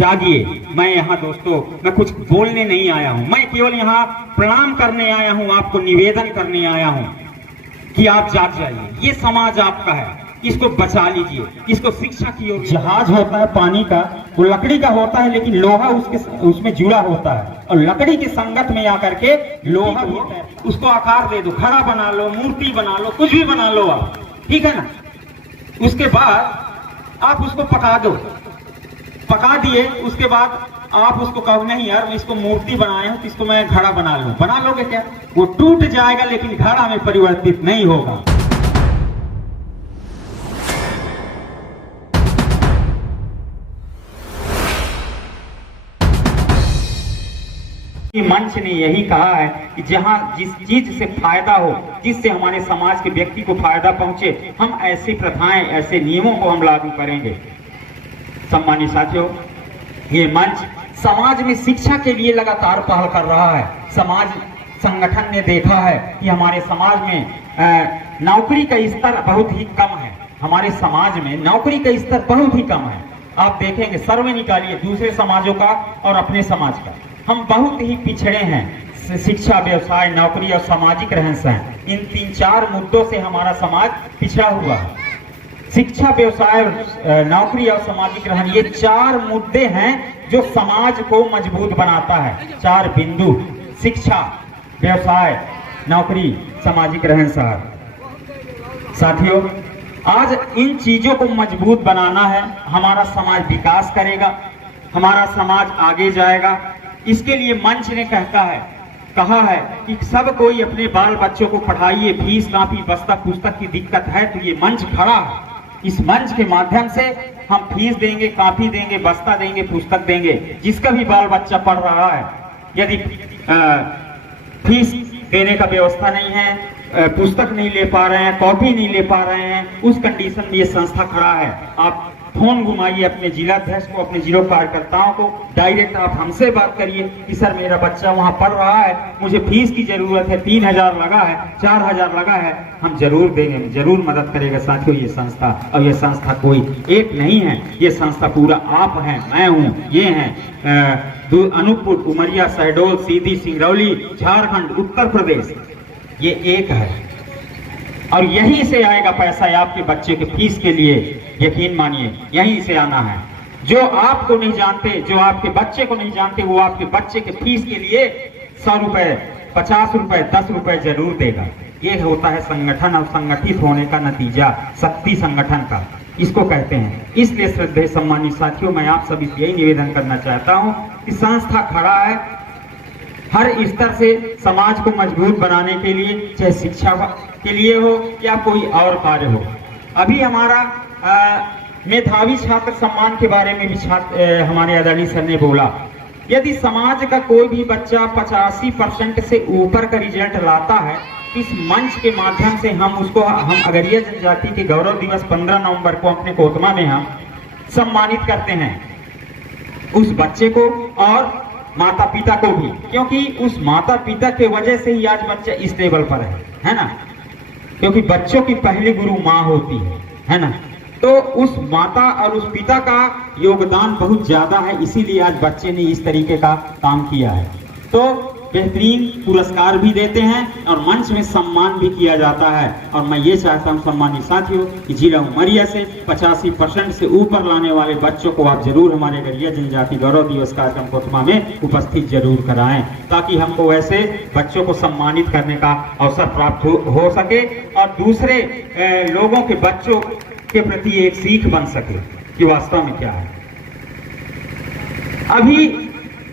जागिए। मैं यहाँ दोस्तों मैं कुछ बोलने नहीं आया हूँ, मैं केवल यहाँ प्रणाम करने आया हूँ, आपको निवेदन करने आया हूँ कि आप जाग जाइए। ये समाज आपका है, इसको बचा लीजिए, इसको शिक्षा की ओर। जहाज होता है पानी का, वो लकड़ी का होता है, लेकिन लोहा उसमें जुड़ा होता है, और लकड़ी के संगत में आकर के लोहा होता है। उसको आकार दे दो, घड़ा बना लो, मूर्ति बना लो, कुछ भी बना लो आप, ठीक है ना। उसके बाद आप उसको पका दो, पका दिए, उसके बाद आप उसको कहो नहीं यार मैं इसको मूर्ति बनाया हूं, इसको मैं घड़ा बना लूं। बना लोगे क्या? वो टूट जाएगा, लेकिन घड़ा में परिवर्तित नहीं होगा। मंच ने यही कहा है कि जहां जिस चीज से फायदा हो, जिससे हमारे समाज के व्यक्ति को फायदा पहुंचे, हम ऐसी प्रथाएं, ऐसे नियमों को हम लागू करेंगे। सम्मानित साथियों, ये मंच समाज में शिक्षा के लिए लगातार पहल कर रहा है। समाज संगठन ने देखा है कि हमारे समाज में नौकरी का स्तर बहुत ही कम है, हमारे समाज में नौकरी का स्तर बहुत ही कम है। आप देखेंगे, सर्वे निकालिए दूसरे समाजों का और अपने समाज का, हम बहुत ही पिछड़े हैं। शिक्षा, व्यवसाय, नौकरी और सामाजिक रहन सहन, इन 3-4 मुद्दों से हमारा समाज पिछड़ा हुआ है। शिक्षा, व्यवसाय, नौकरी और सामाजिक रहन, ये 4 मुद्दे हैं जो समाज को मजबूत बनाता है। 4 बिंदु: शिक्षा, व्यवसाय, नौकरी, सामाजिक रहन सहन। साथियों, आज इन चीजों को मजबूत बनाना है, हमारा समाज विकास करेगा, हमारा समाज आगे जाएगा। इसके लिए मंच ने कहा है कि सब कोई अपने बाल बच्चों को पढ़ाइए। फीस, कापी, बस्ता, पुस्तक की दिक्कत है तो ये मंच खड़ा है। इस मंच के माध्यम से हम फीस देंगे, कापी देंगे, बस्ता देंगे, पुस्तक देंगे। जिसका भी बाल बच्चा पढ़ रहा है, यदि फीस देने का व्यवस्था नहीं है, पुस्तक नहीं ले पा रहे हैं, कॉपी नहीं ले पा रहे हैं, उस कंडीशन में ये संस्था खड़ा है। आप फोन घुमाइए अपने जिलाध्यक्ष को, अपने जिला कार्यकर्ताओं को, डायरेक्ट आप हमसे बात करिए कि सर मेरा बच्चा वहां पढ़ रहा है, मुझे फीस की जरूरत है, 3000 लगा है, 4000 लगा है, हम जरूर देंगे, जरूर मदद करेगा। साथियों, ये संस्था, और ये संस्था कोई एक नहीं है, ये संस्था पूरा आप हैं, मैं हूँ, ये हैं अनूपपुर, उमरिया, शहडोल, सीधी, सिंगरौली, झारखंड, उत्तर प्रदेश, ये एक है। और यहीं से आएगा पैसा आपके बच्चे के फीस के लिए, यकीन मानिए यहीं से आना है। जो आपको नहीं जानते, जो आपके बच्चे को नहीं जानते, वो आपके बच्चे के फीस के लिए 100 रुपए, 50 रुपए, 10 रुपए जरूर देगा। ये होता है संगठन और संगठित होने का नतीजा, शक्ति संगठन का, इसको कहते हैं। इसलिए श्रद्धेय सम्मानित साथियों, मैं आप सभी से यही निवेदन करना चाहता हूँ कि संस्था खड़ा है हर स्तर से समाज को मजबूत बनाने के लिए, चाहे शिक्षा के लिए हो या कोई और कार्य हो। अभी हमारा मेधावी छात्र सम्मान के बारे में भी हमारे आदरणीय सर ने बोला। यदि समाज का कोई भी बच्चा 85% से ऊपर का रिजल्ट लाता है, इस मंच के माध्यम से हम अगरिया जनजाति के गौरव दिवस 15 नवंबर को अपने कोतमा में हम सम्मानित करते हैं उस बच्चे को और माता पिता को भी, क्योंकि उस माता पिता के वजह से ही आज बच्चा इस लेवल पर है ना। क्योंकि बच्चों की पहली गुरु माँ होती है ना। तो उस माता और उस पिता का योगदान बहुत ज्यादा है, इसीलिए आज बच्चे ने इस तरीके का काम किया है। तो बेहतरीन पुरस्कार भी देते हैं और मंच में सम्मान भी किया जाता है। और मैं ये चाहता हूं सम्मानित साथियों कि जिला उमरिया से 85% से ऊपर लाने वाले बच्चों को आप जरूर हमारे अगरिया जनजाति गौरव दिवस कार्यक्रम कोतमा में उपस्थित जरूर कराएं, ताकि हमको ऐसे बच्चों को सम्मानित करने का अवसर प्राप्त हो सके और दूसरे लोगों के बच्चों के प्रति एक सीख बन सके कि वास्तव में क्या है। अभी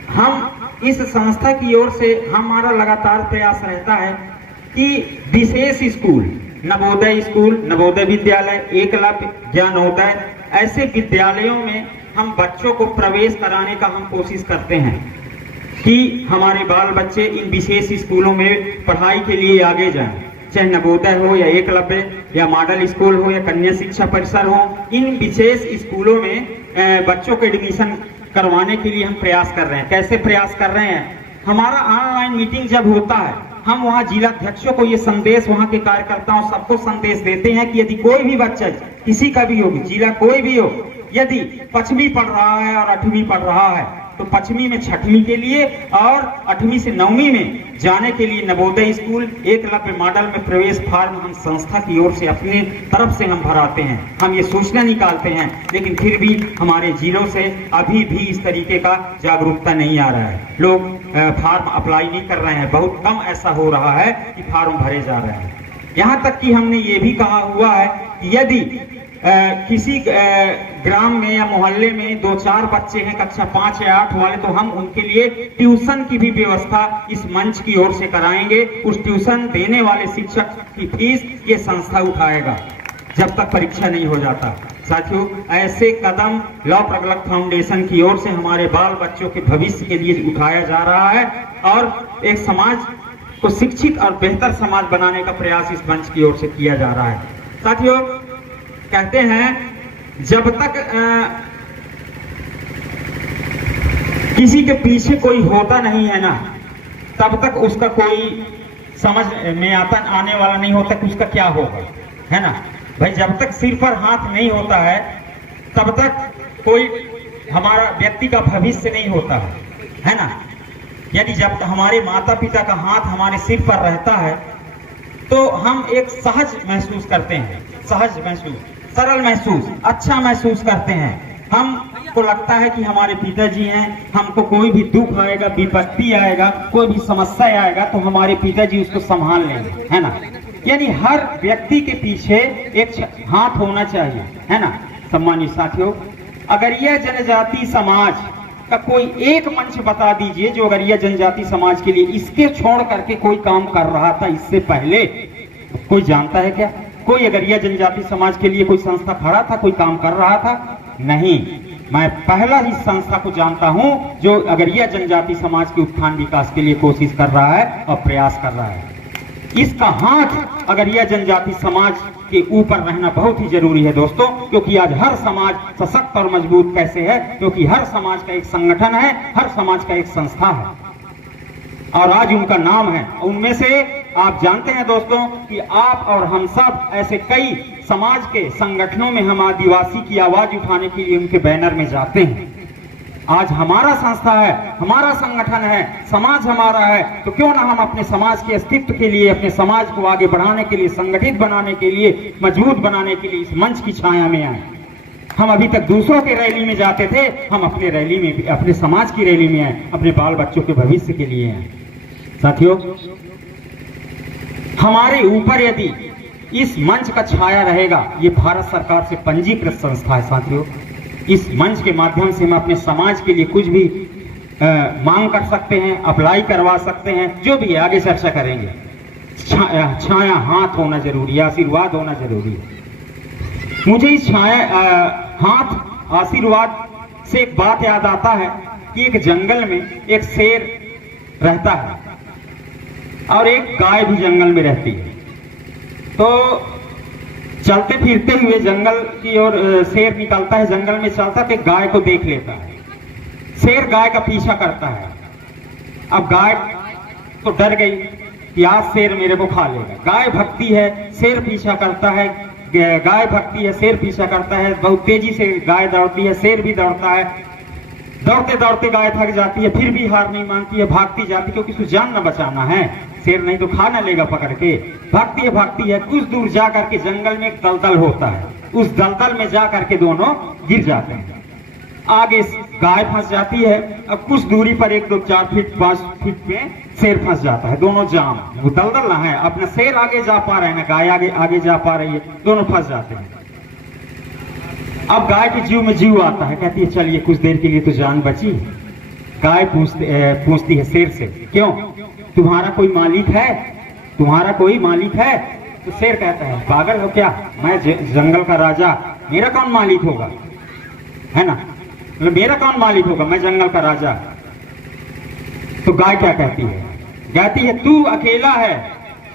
हम इस संस्था की ओर से हमारा लगातार प्रयास रहता है कि विशेष स्कूल, नवोदय स्कूल, नवोदय विद्यालय, एकलव्य, ज्ञानोदय, ऐसे विद्यालयों में हम बच्चों को प्रवेश कराने का हम कोशिश करते हैं कि हमारे बाल बच्चे इन विशेष स्कूलों में पढ़ाई के लिए आगे जाएं। चाहे नवोदय हो या एकलव्य या मॉडल स्कूल हो या कन्या शिक्षा परिसर हो, इन विशेष स्कूलों में बच्चों को एडमिशन करवाने के लिए हम प्रयास कर रहे हैं। कैसे प्रयास कर रहे हैं? हमारा ऑनलाइन मीटिंग जब होता है, हम वहां जिलाध्यक्षों को ये संदेश, वहां के कार्यकर्ताओं सबको संदेश देते हैं कि यदि कोई भी बच्चा किसी का भी हो, जिला कोई भी हो, यदि 5वीं पढ़ रहा है और 8वीं पढ़ रहा है तो 5वीं में 6वीं के लिए और 8वीं से 9वीं में जाने के लिए नवोदय स्कूल एकलव्य मॉडल में प्रवेश फॉर्म हम संस्था की ओर से अपनी तरफ से हम भराते हैं। हम ये सूचना निकालते हैं, लेकिन फिर भी हमारे जिलों से अभी भी इस तरीके का जागरूकता नहीं आ रहा है। लोग फॉर्म अप्लाई नहीं कर रहे हैं, बहुत कम ऐसा हो रहा है कि फॉर्म भरे जा रहे हैं। यहाँ तक कि हमने ये भी कहा हुआ है कि यदि किसी ग्राम में या मोहल्ले में 2-4 बच्चे हैं कक्षा 5 या 8 वाले, तो हम उनके लिए ट्यूशन की भी व्यवस्था इस मंच की ओर से कराएंगे। उस ट्यूशन देने वाले शिक्षक की फीस ये संस्था उठाएगा जब तक परीक्षा नहीं हो जाता। साथियों, ऐसे कदम लौ प्रगलक फाउंडेशन की ओर से हमारे बाल बच्चों के भविष्य के लिए उठाया जा रहा है और एक समाज को शिक्षित और बेहतर समाज बनाने का प्रयास इस मंच की ओर से किया जा रहा है। साथियों, कहते हैं जब तक किसी के पीछे कोई होता नहीं है ना, तब तक उसका कोई समझ में आने वाला नहीं होता कि उसका क्या होगा, है ना भाई। जब तक सिर पर हाथ नहीं होता है तब तक कोई हमारा व्यक्ति का भविष्य नहीं होता है ना। यदि जब तक हमारे माता पिता का हाथ हमारे सिर पर रहता है तो हम एक सहज महसूस करते हैं, सहज महसूस, सरल महसूस, अच्छा महसूस करते हैं। हमको लगता है कि हमारे पिताजी हैं, हमको कोई भी दुख आएगा, विपत्ति आएगा, कोई भी समस्या आएगा तो हमारे पिताजी उसको संभाल लेंगे, है ना। यानी हर व्यक्ति के पीछे एक हाथ होना चाहिए, है ना। सम्मानित साथियों, अगरिया जनजाति समाज का कोई एक मंच बता दीजिए जो अगरिया जनजाति समाज के लिए इसके छोड़ करके कोई काम कर रहा था इससे पहले। कोई जानता है क्या? कोई अगरिया जनजाति समाज के लिए कोई संस्था खड़ा था, कोई काम कर रहा था? नहीं। मैं पहला इस संस्था को जानता हूं जो अगरिया जनजाति समाज के उत्थान विकास के लिए कोशिश कर रहा है और प्रयास कर रहा है। इसका हाथ अगरिया जनजाति समाज के ऊपर रहना बहुत ही जरूरी है दोस्तों, क्योंकि आज हर समाज सशक्त और मजबूत कैसे है? क्योंकि हर समाज का एक संगठन है, हर समाज का एक संस्था है और आज उनका नाम है। उनमें से आप जानते हैं दोस्तों कि आप और हम सब ऐसे कई समाज के संगठनों में हम आदिवासी की आवाज उठाने के लिए उनके बैनर में जाते हैं। आज हमारा संस्था है, हमारा संगठन है, समाज हमारा है, तो क्यों ना हम अपने समाज के अस्तित्व के लिए, अपने समाज को आगे बढ़ाने के लिए, संगठित बनाने के लिए, मजबूत बनाने के लिए इस मंच की छाया में आए। हम अभी तक दूसरों के रैली में जाते थे, हम अपने रैली में, अपने समाज की रैली में आए, अपने बाल बच्चों के भविष्य के लिए आए। साथियों, हमारे ऊपर यदि इस मंच का छाया रहेगा, ये भारत सरकार से पंजीकृत संस्था है साथियों। इस मंच के माध्यम से हम अपने समाज के लिए कुछ भी मांग कर सकते हैं, अप्लाई करवा सकते हैं, जो भी है आगे चर्चा करेंगे। छाया हाथ होना जरूरी है, आशीर्वाद होना जरूरी है। मुझे इस छाया हाथ आशीर्वाद से एक बात याद आता है कि एक जंगल में एक शेर रहता है और एक गाय भी जंगल में रहती है। तो चलते फिरते हुए जंगल की ओर शेर निकलता है, जंगल में चलता है, गाय को देख लेता है। शेर गाय का पीछा करता है। अब गाय तो डर गई कि आज शेर मेरे को खा लेगा। गाय भगती है, शेर पीछा करता है, गाय भगती है, शेर पीछा करता है। बहुत तेजी से गाय दौड़ती है, शेर भी दौड़ता है। दौड़ते दौड़ते गाय थक जाती है, फिर भी हार नहीं मानती है, भागती जाती, क्योंकि उसको जान न बचाना है, शेर नहीं तो खा न लेगा पकड़ के। भागती है, कुछ दूर जा करके जंगल में एक दलदल होता है, उस दलदल में जा करके दोनों गिर जाते हैं। आगे गाय फंस जाती है, अब कुछ दूरी पर 1, 2, 4 फीट 5 फीट में शेर फंस जाता है। दोनों जाम, वो दलदल ना है, अपना शेर आगे जा पा रहे हैं, गाय आगे जा पा रही है, दोनों फंस जाते हैं। अब गाय के जीव में जीव आता है, कहती है चलिए कुछ देर के लिए तो जान बची। गाय पूछती है शेर से, क्यों, तुम्हारा कोई मालिक है? तुम्हारा कोई मालिक है? तो शेर कहता है, पागल हो क्या, मैं जंगल का राजा, मेरा कौन मालिक होगा, है ना, मेरा कौन मालिक होगा, मैं जंगल का राजा। तो गाय क्या कहती है? कहती है तू अकेला है,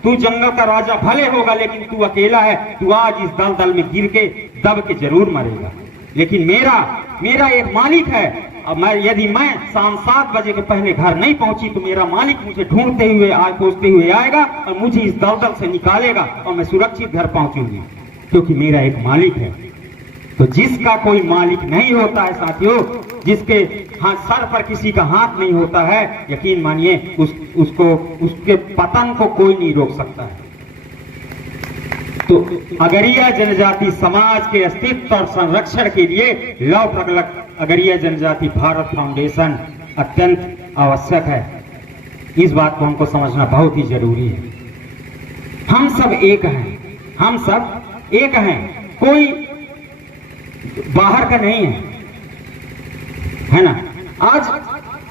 तू जंगल का राजा भले होगा, लेकिन तू अकेला है, तू आज इस दलदल में गिर के दब के जरूर मरेगा, लेकिन मेरा एक मालिक है। अब यदि मैं शाम 7 बजे के पहले घर नहीं पहुंची तो मेरा मालिक मुझे ढूंढते हुए खोजते हुए आएगा और मुझे इस दलदल से निकालेगा और मैं सुरक्षित घर पहुंचूंगी, क्योंकि मेरा एक मालिक है। तो जिसका कोई मालिक नहीं होता है साथियों, जिसके सर पर किसी का हाथ नहीं होता है, यकीन मानिए उसको उसके पतन को कोई नहीं रोक सकता है। तो अगरिया जनजाति समाज के अस्तित्व और संरक्षण के लिए लौह प्रगलक अगरिया जनजाति भारत फाउंडेशन अत्यंत आवश्यक है। इस बात को हमको समझना बहुत ही जरूरी है। हम सब एक हैं, हम सब एक हैं, कोई बाहर का नहीं है ना। आज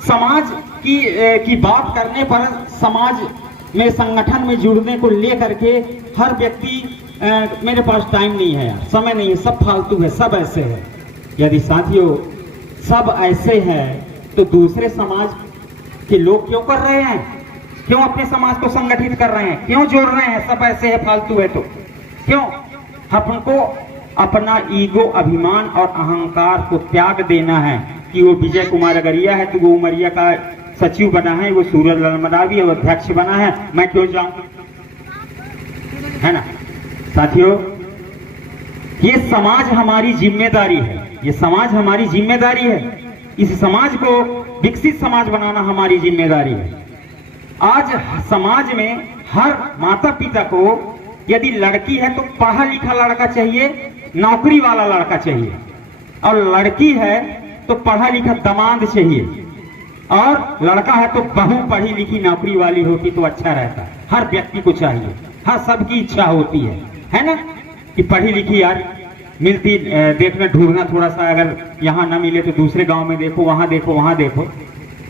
समाज की बात करने पर समाज में संगठन में जुड़ने को लेकर के हर व्यक्ति मेरे पास टाइम नहीं है यार, समय नहीं है, सब फालतू है, सब ऐसे है। यदि साथियों सब ऐसे हैं तो दूसरे समाज के लोग क्यों कर रहे हैं, क्यों अपने समाज को संगठित कर रहे हैं, क्यों जोड़ रहे हैं? सब ऐसे है, फालतू है तो क्यों? हमको अपना ईगो, अभिमान और अहंकार को त्याग देना है कि वो विजय कुमार अगरिया है तो वो उमरिया का सचिव बना है, वो सूरज ललमदावी है, वो अध्यक्ष बना है, मैं क्यों जाऊं, है ना। साथियों ये समाज हमारी जिम्मेदारी है, ये समाज हमारी जिम्मेदारी है। इस समाज को विकसित समाज बनाना हमारी जिम्मेदारी है। आज समाज में हर माता पिता को यदि लड़की है तो पढ़ा लिखा लड़का चाहिए, नौकरी वाला लड़का चाहिए, और लड़की है तो पढ़ा लिखा दामाद चाहिए, और लड़का है तो बहू पढ़ी लिखी नौकरी वाली होती तो अच्छा रहता। हर व्यक्ति को चाहिए, हर सबकी इच्छा होती है ना, कि पढ़ी लिखी यार मिलती, देखना ढूंढना थोड़ा सा, अगर यहाँ ना मिले तो दूसरे गांव में देखो, वहां देखो, वहां देखो,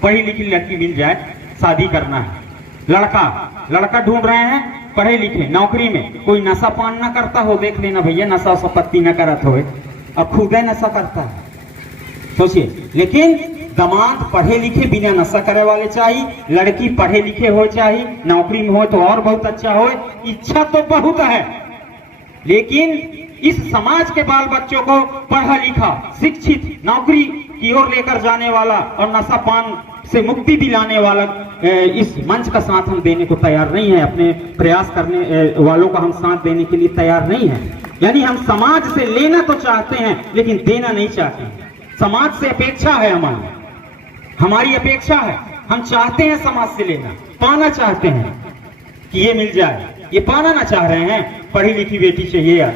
पढ़ी लिखी लड़की मिल जाए, शादी करना है। लड़का ढूंढ रहे हैं पढ़े लिखे, नौकरी में, कोई नशा पान ना करता हो, देख लेना भैया नशा संपत्ति न करत हो, अब खुद नशा करता है, सोचिए। लेकिन दामाद पढ़े लिखे बिना नशा करे वाले चाहिए, लड़की पढ़े लिखे हो चाहिए, नौकरी में हो तो और बहुत अच्छा हो। इच्छा तो बहुत है, लेकिन इस समाज के बाल बच्चों को पढ़ा लिखा शिक्षित नौकरी की ओर लेकर जाने वाला और नशा पान से मुक्ति दिलाने वाला इस मंच का साथ हम देने को तैयार नहीं है। अपने प्रयास करने वालों का हम साथ देने के लिए तैयार नहीं है। यानी हम समाज से लेना तो चाहते हैं लेकिन देना नहीं चाहते हैं। समाज से अपेक्षा है, हमारी अपेक्षा है, हम चाहते हैं समाज से लेना, पाना चाहते हैं कि ये मिल जाए, ये पाना ना चाह रहे हैं। पढ़ी लिखी बेटी चाहिए यार,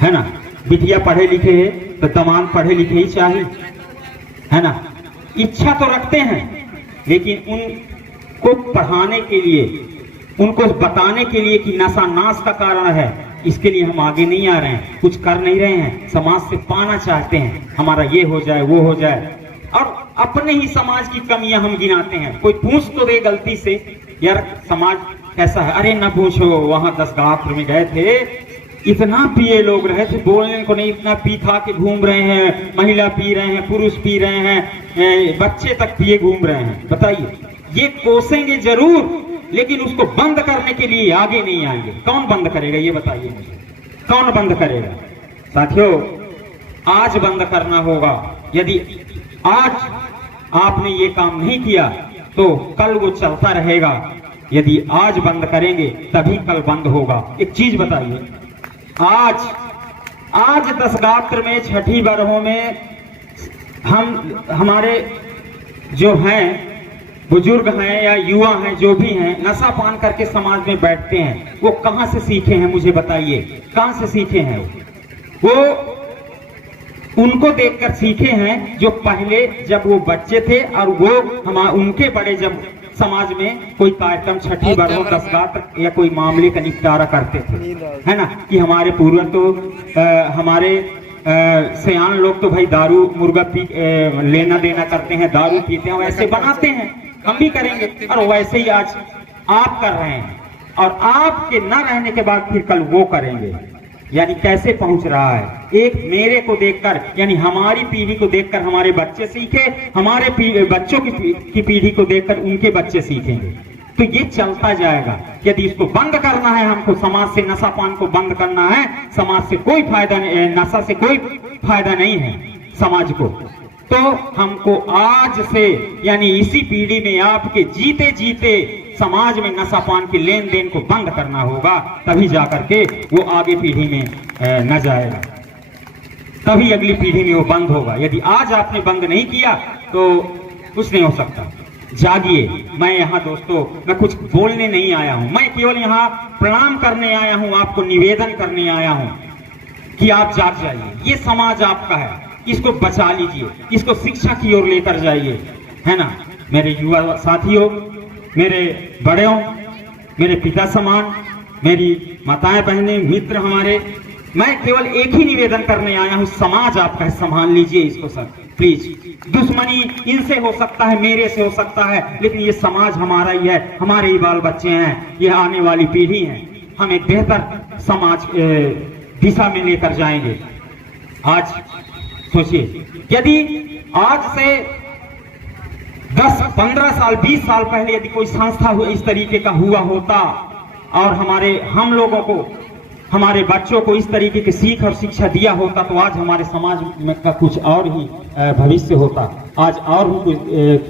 है ना, बिटिया पढ़े लिखे है तो दामाद पढ़े लिखे ही चाहिए, है ना। इच्छा तो रखते हैं लेकिन उनको पढ़ाने के लिए, उनको बताने के लिए कि नशा नाश का कारण है, इसके लिए हम आगे नहीं आ रहे हैं, कुछ कर नहीं रहे हैं। समाज से पाना चाहते हैं, हमारा ये हो जाए, वो हो जाए, और अपने ही समाज की कमियां हम गिनाते हैं। कोई पूछ तो दे गलती से, यार समाज कैसा है, अरे न पूछो, वहां 10 गात्र में गए थे, इतना पिए लोग रहे थे, बोलने को नहीं, इतना पी खा के घूम रहे हैं, महिला पी रहे हैं, पुरुष पी रहे हैं, बच्चे तक पिए घूम रहे हैं। बताइए, ये कोसेंगे जरूर लेकिन उसको बंद करने के लिए आगे नहीं आएंगे। कौन बंद करेगा ये बताइए मुझे, कौन बंद करेगा? साथियों आज बंद करना होगा। यदि आज आपने ये काम नहीं किया तो कल वो चलता रहेगा। यदि आज बंद करेंगे तभी कल बंद होगा। एक चीज बताइए, आज 10 गात्र में, छठी बरहों में हमारे जो हैं बुजुर्ग हैं या युवा हैं, जो भी हैं, नशा पान करके समाज में बैठते हैं। वो कहां से सीखे हैं मुझे बताइए, कहां से सीखे हैं? वो उनको देखकर सीखे हैं जो पहले जब वो बच्चे थे और वो उनके बड़े जब समाज में कोई कार्यक्रम, छठी बरहों, 10 गात्र या कोई मामले का निपटारा करते थे, है ना, कि हमारे पूर्वज तो हमारे सयान लोग तो भाई दारू मुर्गा पी लेना देना करते हैं, दारू पीते हैं, वैसे बनाते हैं, हम भी करेंगे। और वैसे ही आज आप कर रहे हैं और आपके न रहने के बाद फिर कल वो करेंगे। यानी कैसे पहुंच रहा है? एक मेरे को देखकर, यानी हमारी पीढ़ी को देखकर हमारे बच्चे सीखे, हमारे बच्चों की पीढ़ी को देखकर उनके बच्चे सीखेंगे। तो ये चलता जाएगा। यदि इसको बंद करना है, हमको समाज से नशा पान को बंद करना है, समाज से कोई फायदा नहीं, नशा से कोई फायदा नहीं है समाज को, तो हमको आज से, यानी इसी पीढ़ी में आपके जीते जीते समाज में नशा पान के लेन देन को बंद करना होगा, तभी जाकर के वो आगे पीढ़ी में न जाएगा। तभी अगली पीढ़ी में वो बंद होगा। यदि आज आपने बंद नहीं किया तो कुछ नहीं हो सकता। जागिए। मैं यहाँ दोस्तों, मैं कुछ बोलने नहीं आया हूँ, मैं केवल यहाँ प्रणाम करने आया हूँ, आपको निवेदन करने आया हूँ कि आप जाग जाइए। ये समाज आपका है, इसको बचा लीजिए, इसको शिक्षा की ओर लेकर जाइए, है ना। मेरे युवा साथियों, मेरे बड़ों, मेरे पिता समान, मेरी माताएं बहनें, मित्र हमारे, मैं केवल एक ही निवेदन करने आया हूँ, समाज आपका है, संभाल लीजिए इसको सर प्लीज। दुश्मनी इनसे हो सकता है, मेरे से हो सकता है, लेकिन ये समाज हमारा ही है, हमारे ही बाल बच्चे हैं, ये आने वाली पीढ़ी है। हम एक बेहतर समाज दिशा में लेकर जाएंगे। आज सोचिए, यदि आज से 10, 15 साल, 20 साल पहले यदि कोई संस्था इस तरीके का हुआ होता और हम लोगों को, हमारे बच्चों को इस तरीके की सीख और शिक्षा दिया होता, तो आज हमारे समाज में का कुछ और ही भविष्य होता, आज और भी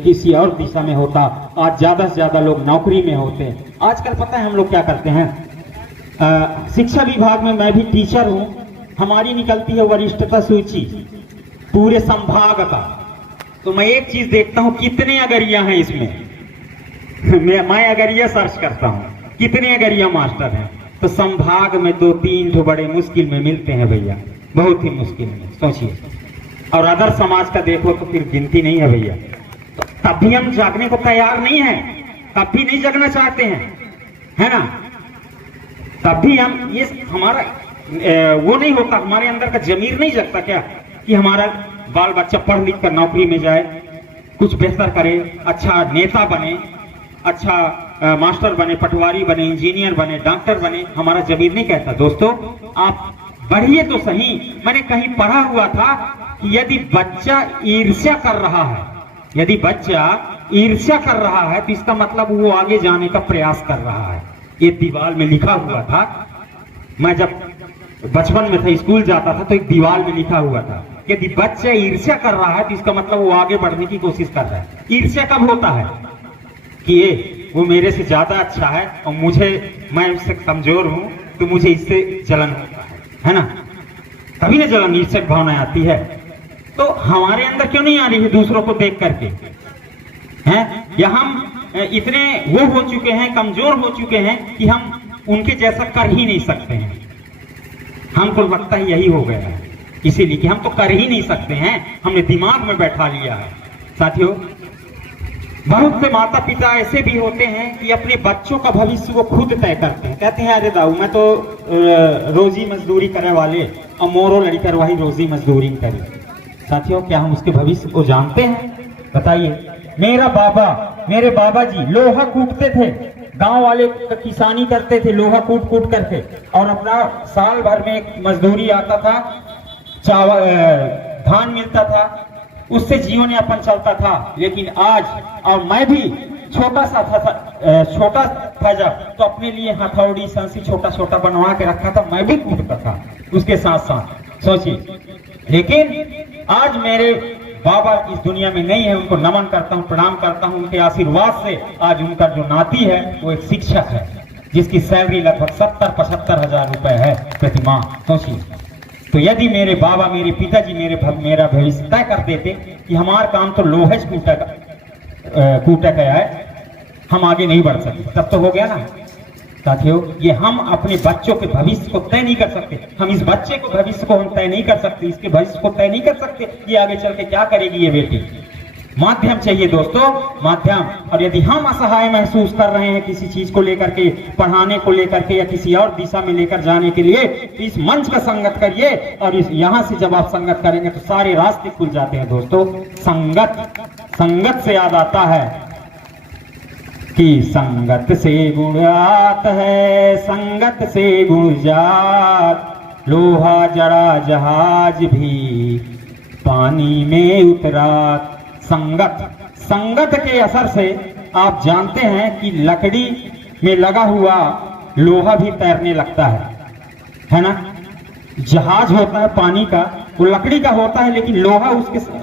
किसी और दिशा में होता, आज ज्यादा से ज्यादा लोग नौकरी में होते। आजकल पता है हम लोग क्या करते हैं, शिक्षा विभाग में मैं भी टीचर हूं, हमारी निकलती है वरिष्ठता सूची पूरे संभाग का। तो मैं एक चीज देखता हूं, कितने अगरिया हैं इसमें। मैं अगरिया सर्च करता हूं, कितने अगरिया मास्टर हैं, तो संभाग में 2-3 तो बड़े मुश्किल में मिलते हैं भैया, बहुत ही मुश्किल में, सोचिए। और अदर समाज का देखो तो फिर गिनती नहीं है भैया। तो तब भी हम जागने को तैयार नहीं है, तब भी नहीं जगना चाहते हैं, है ना। तब भी हम, ये हमारा वो नहीं होता, हमारे अंदर का जमीर नहीं जगता क्या कि हमारा बाल बच्चा पढ़ लिख कर नौकरी में जाए, कुछ बेहतर करे, अच्छा नेता बने, अच्छा मास्टर बने, पटवारी बने, इंजीनियर बने, डॉक्टर बने। हमारा जमीर नहीं कहता। दोस्तों आप बढ़िए तो सही। मैंने कहीं पढ़ा हुआ था कि यदि बच्चा ईर्ष्या कर रहा है, यदि बच्चा ईर्ष्या कर रहा है तो इसका मतलब वो आगे जाने का प्रयास कर रहा है। ये दीवार में लिखा हुआ था, मैं जब बचपन में था, स्कूल जाता था, तो एक दीवार में लिखा हुआ था, यदि बच्चा ईर्ष्या कर रहा है तो इसका मतलब वो आगे बढ़ने की कोशिश कर रहा है। ईर्ष्या कब होता है कि ये वो मेरे से ज्यादा अच्छा है और मैं उससे कमजोर हूं, तो मुझे इससे जलन होता है ना। तभी ना जलन, ईर्ष्या की भावना आती है। तो हमारे अंदर क्यों नहीं आ रही है दूसरों को देख करके, हैं? या हम इतने वो हो चुके हैं, कमजोर हो चुके हैं कि हम उनके जैसा कर ही नहीं सकते हैं। हमको लगता है यही हो गया है, इसीलिए कि हम तो कर ही नहीं सकते हैं, हमने दिमाग में बैठा लिया है। साथियों, बहुत से माता पिता ऐसे भी होते हैं कि अपने बच्चों का भविष्य वो खुद तय करते हैं। कहते हैं अरे दाऊ, मैं तो रोजी मजदूरी करे वाले और मोरो लड़कर वही रोजी मजदूरी करे। साथियों, क्या हम उसके भविष्य को जानते हैं? बताइए। मेरे बाबा जी लोहा कूटते थे, गांव वाले किसानी करते थे, लोहा कूट करके, और अपना साल भर में एक मजदूरी आता था, चावल धान मिलता था, उससे जीवन यापन चलता था। लेकिन आज, और मैं भी छोटा था जब, तो अपने लिए हथौड़ी संसी छोटा बनवा के रखा था, मैं भी कूटता था उसके साथ साथ, सोचिए। लेकिन आज मेरे बाबा इस दुनिया में नहीं है, उनको नमन करता हूं, प्रणाम करता हूं। उनके आशीर्वाद से आज उनका जो नाती है वो एक शिक्षक है, जिसकी सैलरी लगभग 70-75 हजार रुपए है प्रति माह, सोचिए। तो यदि मेरे बाबा, मेरे पिताजी मेरा भविष्य तय कर देते कि हमारा काम तो लोहे कूटा गया है, हम आगे नहीं बढ़ सकते, तब तो हो गया ना। साथियों, ये हम अपने बच्चों के भविष्य को तय नहीं कर सकते। हम इस बच्चे को भविष्य को हम तय नहीं कर सकते, इसके भविष्य को तय नहीं कर सकते, ये आगे चल के क्या करेगी ये बेटी। माध्यम चाहिए दोस्तों, माध्यम। और यदि हम असहाय महसूस कर रहे हैं किसी चीज को लेकर के, पढ़ाने को लेकर के, या किसी और दिशा में लेकर जाने के लिए, तो इस मंच का संगत करिए। और यहाँ से जब आप संगत करेंगे तो सारे रास्ते खुल जाते हैं दोस्तों। संगत से याद आता है कि संगत से गुण आत है, संगत से गुण जात, लोहा जड़ा जहाज भी पानी में उतरा। संगत के असर से आप जानते हैं कि लकड़ी में लगा हुआ लोहा भी तैरने लगता है ना। जहाज होता है पानी का, वो लकड़ी का होता है, लेकिन लोहा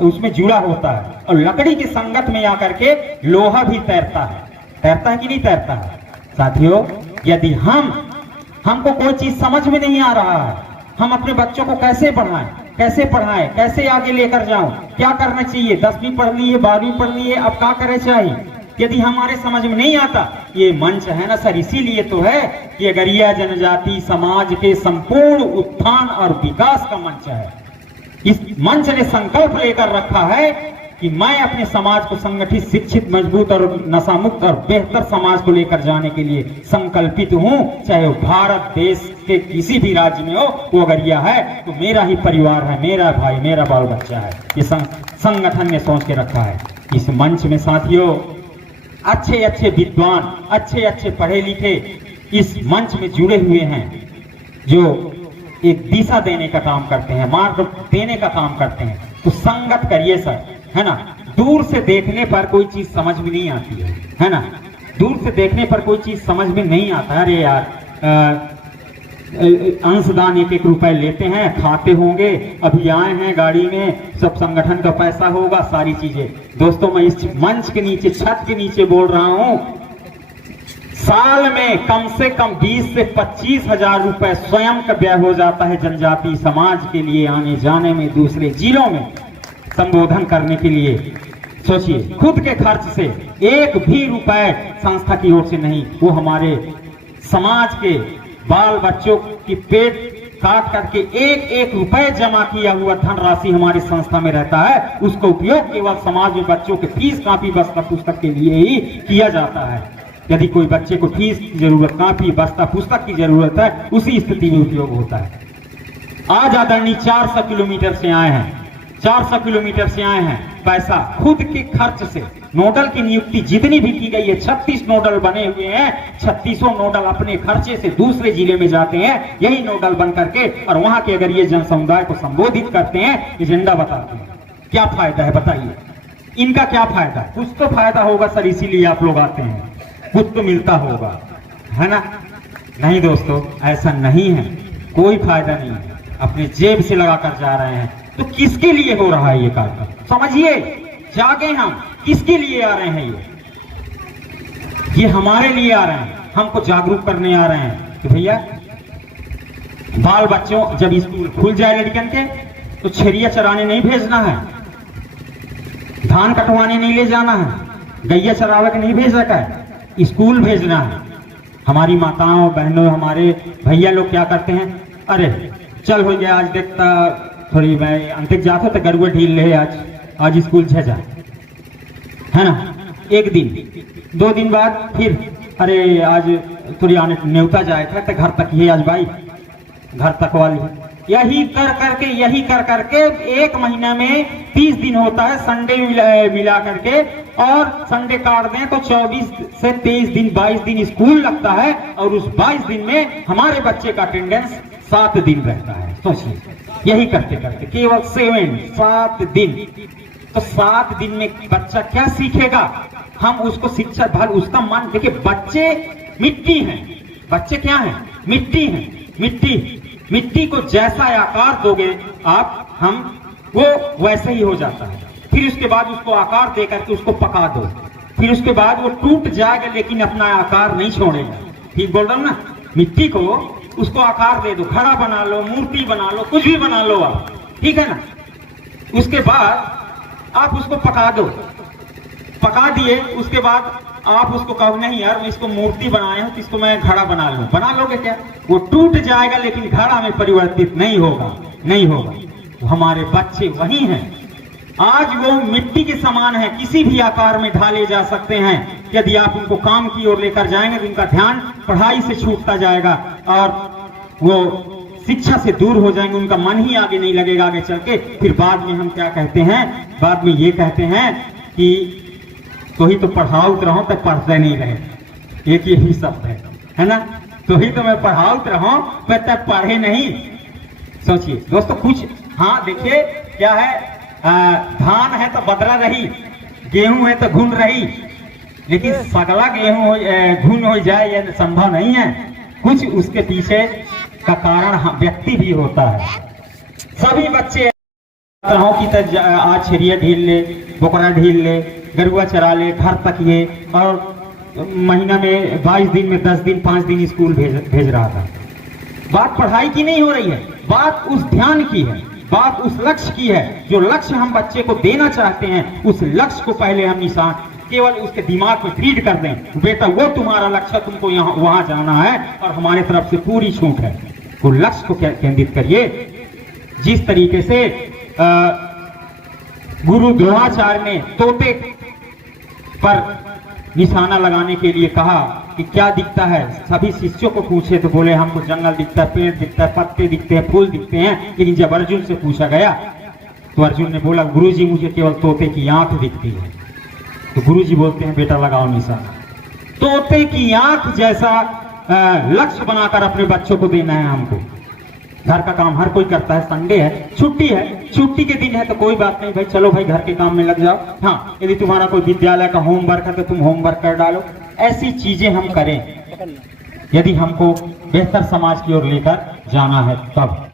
उसमें जुड़ा होता है, और लकड़ी की संगत में आकर के लोहा भी तैरता है कि नहीं तैरता है। साथियों, यदि हमको कोई चीज समझ में नहीं आ रहा है, हम अपने बच्चों को कैसे पढ़ाएं, कैसे पढ़ाएं, कैसे आगे लेकर जाऊं, क्या करना चाहिए, 10वीं पढ़ ली है, 12वीं पढ़ ली है, अब क्या करे चाहिए, यदि हमारे समझ में नहीं आता, ये मंच है ना सर, इसीलिए तो है कि अगरिया जनजाति समाज के संपूर्ण उत्थान और विकास का मंच है। इस मंच ने संकल्प लेकर रखा है कि मैं अपने समाज को संगठित, शिक्षित, मजबूत और नशामुक्त और बेहतर समाज को लेकर जाने के लिए संकल्पित हूं। चाहे वो भारत देश के किसी भी राज्य में हो, वो अगरिया है तो मेरा ही परिवार है, मेरा भाई, मेरा बाल बच्चा है। ये संगठन ने सोच के रखा है। इस मंच में साथियों अच्छे अच्छे विद्वान, अच्छे अच्छे पढ़े लिखे इस मंच में जुड़े हुए हैं, जो एक दिशा देने का काम करते हैं, मार्ग देने का काम करते हैं। तो संगत करिए सर, है ना। दूर से देखने पर कोई चीज समझ में नहीं आती है ना। दूर से देखने पर कोई चीज समझ में नहीं आता। अरे यार अंशदान 1-1 रुपए लेते हैं, खाते होंगे, अभी आए हैं गाड़ी में, सब संगठन का पैसा होगा, सारी चीजें। दोस्तों मैं इस मंच के नीचे, छत के नीचे बोल रहा हूं, साल में कम से कम 20 से 25 हजार रुपए स्वयं का व्यय हो जाता है जनजाति समाज के लिए, आने जाने में, दूसरे जिलों में संबोधन करने के लिए। सोचिए, खुद के खर्च से 1 भी रुपए संस्था की ओर से नहीं, वो हमारे समाज के बाल बच्चों की पेट काट करके 1-1 रुपए जमा किया हुआ धनराशि हमारी संस्था में रहता है। उसका उपयोग केवल समाज में बच्चों के फीस, कापी, बस्ता, पुस्तक के लिए ही किया जाता है। यदि कोई बच्चे को फीस की जरूरत, कापी, बस्ता, पुस्तक की जरूरत है, उसी स्थिति में उपयोग होता है। आज आदरणीय 400 किलोमीटर से आए हैं, 400 किलोमीटर से आए हैं, पैसा खुद के खर्च से। नोडल की नियुक्ति जितनी भी की गई है, 36 नोडल बने हुए हैं, 36 नोडल अपने खर्चे से दूसरे जिले में जाते हैं, यही नोडल बन करके और वहां के अगर ये जन समुदाय को संबोधित करते हैं, एजेंडा बताते हैं। क्या फायदा है बताइए, इनका क्या फायदा? कुछ तो फायदा होगा सर, इसीलिए आप लोग आते हैं, कुछ तो मिलता होगा, है ना। नहीं दोस्तों, ऐसा नहीं है, कोई फायदा नहीं है, अपने जेब से लगाकर जा रहे हैं। तो किसके लिए हो रहा है ये कार्यक्रम? समझिए, जागे हम, किसके लिए आ रहे हैं ये हमारे लिए आ रहे हैं, हमको जागरूक करने आ रहे हैं कि भैया बाल बच्चों जब स्कूल खुल जाए लड़कन के, तो छेरिया चराने नहीं भेजना है, धान कटवाने नहीं ले जाना है, गैया चरावे के नहीं भेजा है, स्कूल भेजना है। हमारी माताओं बहनों, हमारे भैया लोग क्या करते हैं, अरे चल हो गया आज, देखता थोड़ी मैं अंतिक जाता तो गरुआ ढील ले, आज स्कूल जा, है ना। 1 दिन 2 दिन बाद फिर अरे आज थोड़ी आने न्योता जाए था तो घर तक ही, आज भाई घर तक वाली, यही कर करके 1 महीना में 30 दिन होता है, संडे मिला करके, और संडे काट दें तो 24 से 23 दिन, 22 दिन स्कूल लगता है, और उस 22 दिन में हमारे बच्चे का अटेंडेंस 7 दिन रहता है। सोचिए, यही करते करते केवल 7 दिन, तो 7 दिन में बच्चा क्या सीखेगा? हम उसको शिक्षा भर, उसका मन, देखिए बच्चे मिट्टी हैं, बच्चे क्या हैं? मिट्टी हैं। मिट्टी को जैसा आकार दोगे आप, हम, वो वैसे ही हो जाता है। फिर उसके बाद उसको आकार दे करके उसको पका दो, फिर उसके बाद वो टूट जाएगा लेकिन अपना आकार नहीं छोड़ेगा। ठीक बोल रहा हूं ना? मिट्टी को उसको आकार दे दो, घड़ा बना लो, मूर्ति बना लो, कुछ भी बना लो आप, ठीक है ना। उसके बाद आप उसको पका दो, पका दिए, उसके बाद आप उसको कहो नहीं यार मैं इसको मूर्ति बनाए हूं, इसको मैं घड़ा बना लूं, बना लोगे क्या? वो टूट जाएगा लेकिन घड़ा में परिवर्तित नहीं होगा। तो हमारे बच्चे वही हैं, आज वो मिट्टी के समान है, किसी भी आकार में ढाले जा सकते हैं। यदि आप उनको काम की ओर लेकर जाएंगे तो उनका ध्यान पढ़ाई से छूटता जाएगा और वो शिक्षा से दूर हो जाएंगे, उनका मन ही आगे नहीं लगेगा आगे चल के। फिर बाद में हम क्या कहते हैं? बाद में ये कहते हैं कि तो ही तो पढ़ाऊत रहो तो पढ़ते नहीं रहे, एक यही शब्द है ना। तो ही तो मैं पढ़ाऊत रहो पर तब पढ़े नहीं। सोचिए दोस्तों, कुछ, हाँ देखिए क्या है, धान है तो बदरा रही, गेहूं है तो घुन रही, लेकिन सगला गेहूं घुन हो जाए यह संभव नहीं है। कुछ उसके पीछे का कारण व्यक्ति भी होता है। सभी बच्चे की आज छेरिया ढील ले, बोकरा ढील ले, गरुआ चरा ले, घर तक ये, और महीना में 22 दिन में 10 दिन 5 दिन स्कूल भेज रहा था। बात पढ़ाई की नहीं हो रही है, बात उस ध्यान की है। बात उस लक्ष्य की है, जो लक्ष्य हम बच्चे को देना चाहते हैं, उस लक्ष्य को पहले हम निशान केवल उसके दिमाग में फीड कर दें, बेटा वो तुम्हारा लक्ष्य, तुमको यहाँ वहां जाना है और हमारे तरफ से पूरी छूट है। वो लक्ष्य को केंद्रित करिए। जिस तरीके से गुरु द्रोणाचार्य ने तोते पर निशाना लगाने के लिए कहा कि क्या दिखता है, सभी शिष्यों को पूछे तो बोले हमको जंगल दिखता है, पेड़ दिखता है, पत्ते दिखते हैं, फूल दिखते हैं। लेकिन जब अर्जुन से पूछा गया तो अर्जुन ने बोला गुरुजी मुझे केवल तोते की आंख दिखती है। तो गुरुजी बोलते हैं बेटा लगाओ निशाना। तोते की आंख जैसा लक्ष्य बनाकर अपने बच्चों को देना है हमको। घर का काम हर कोई करता है, संडे है, छुट्टी है, छुट्टी के दिन है तो कोई बात नहीं भाई, चलो भाई घर के काम में लग जाओ। हाँ, यदि तुम्हारा कोई विद्यालय का होमवर्क है तो तुम होमवर्क कर डालो। ऐसी चीजें हम करें यदि हमको बेहतर समाज की ओर लेकर जाना है तब।